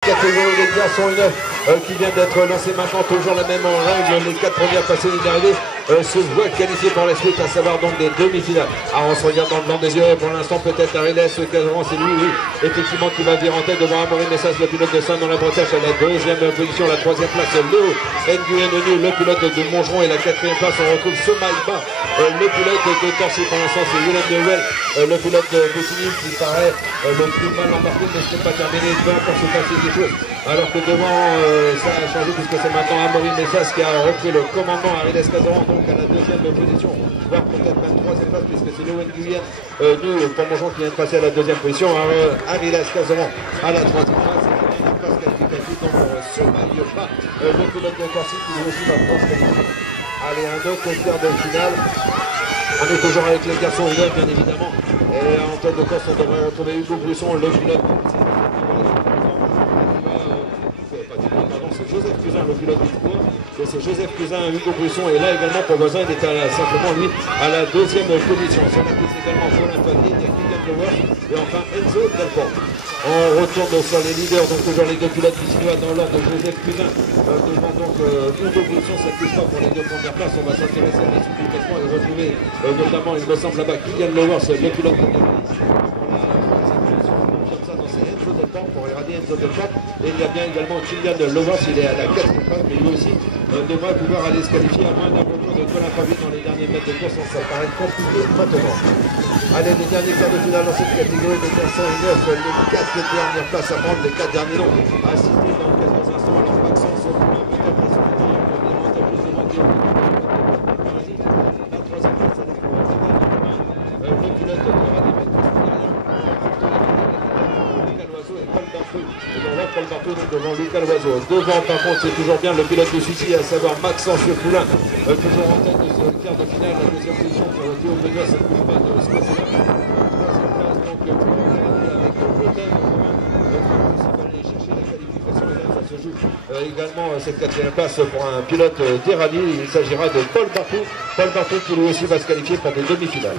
Catégorie des garçons qui vient d'être lancée maintenant, toujours la même en règle. Les 4 premières passées d'arrivée se voient qualifiées pour la suite, à savoir donc des demi-finales. Alors on se regarde dans le blanc des yeux, pour l'instant peut-être Ariles Cazeron, c'est lui, oui, effectivement qui va virer en tête devant Amaury Messas, le pilote de Saint dans la Bretagne à la deuxième position, la troisième place Léo Nguyen, le pilote de Montgeron, et la quatrième place on retrouve Somaïba, le pilote de Torcy. Pour l'instant c'est Willem de Well, le pilote de Boutigny qui paraît le plus mal embarqué, mais ce n'est pas terminé, il peut encore se passer des choses. Alors que devant ça a changé puisque c'est maintenant Amaury Messas qui a repris le commandement. Ariles Cazeron donc à la deuxième position, voire peut-être même troisième place puisque c'est Léo Nguyen, nous pour Montgeron qui vient de passer à la deuxième position. Ariles Cazeron à la troisième place, et la place qualificative donc pour Somaïba, le pilote de Torcy qui lui aussi va pouvoir se qualifier. Allez, un autre quart de finale. On est toujours avec les garçons bien évidemment. Et en tête de course, on devrait retrouver Hugo Brusson, le pilote. C'est Joseph Cousin, le pilote du cours. C'est Joseph Cousin, Hugo Brusson. Et là également, pour voisin, il est simplement lui à la deuxième position. Sur la piste également, Colin Fabien, il y a Kylian Lower. Et enfin, Enzo Delport. On retourne sur les leaders, donc toujours les deux pilotes chinois dans l'ordre de Joseph Cousin. Devant donc Hugo Brusson, cette fois pour les deux premières places. On va s'intéresser à la suite du classement et retrouver notamment, il me semble là-bas, Kylian Lower, le pilote de pour irradier Enzo Delport. Et il y a bien également Kylian Lovas, il est à la 4e place, mais lui aussi devrait pouvoir aller se qualifier à moins d'un retour de Colin Fabien dans les derniers mètres de course. Ça paraît compliqué maintenant. Allez, les derniers quarts de finale dans cette catégorie des 509, les 4 dernières places à prendre, les 4 derniers noms à citer dans quelques instants. Alors Maxence au point, peut-être la seconde pour bien un peu plus de moitié. La troisième place, elle est pour le pilote de Radimètre. Paul Barteux devant Lucas Loiseau. Devant par contre c'est toujours bien le pilote de Sucy, à savoir Maxence Poulain, toujours en tête de ce quart de finale. La deuxième position pour Théo Benoît, ça ne bouge pas de ce côté-là. Troisième place donc pour avec Bretagne, qui va aller chercher la qualification. Et là ça se joue également cette quatrième place pour un pilote d'Irani. Il s'agira de Paul Barteux qui lui aussi va se qualifier pour des demi-finales.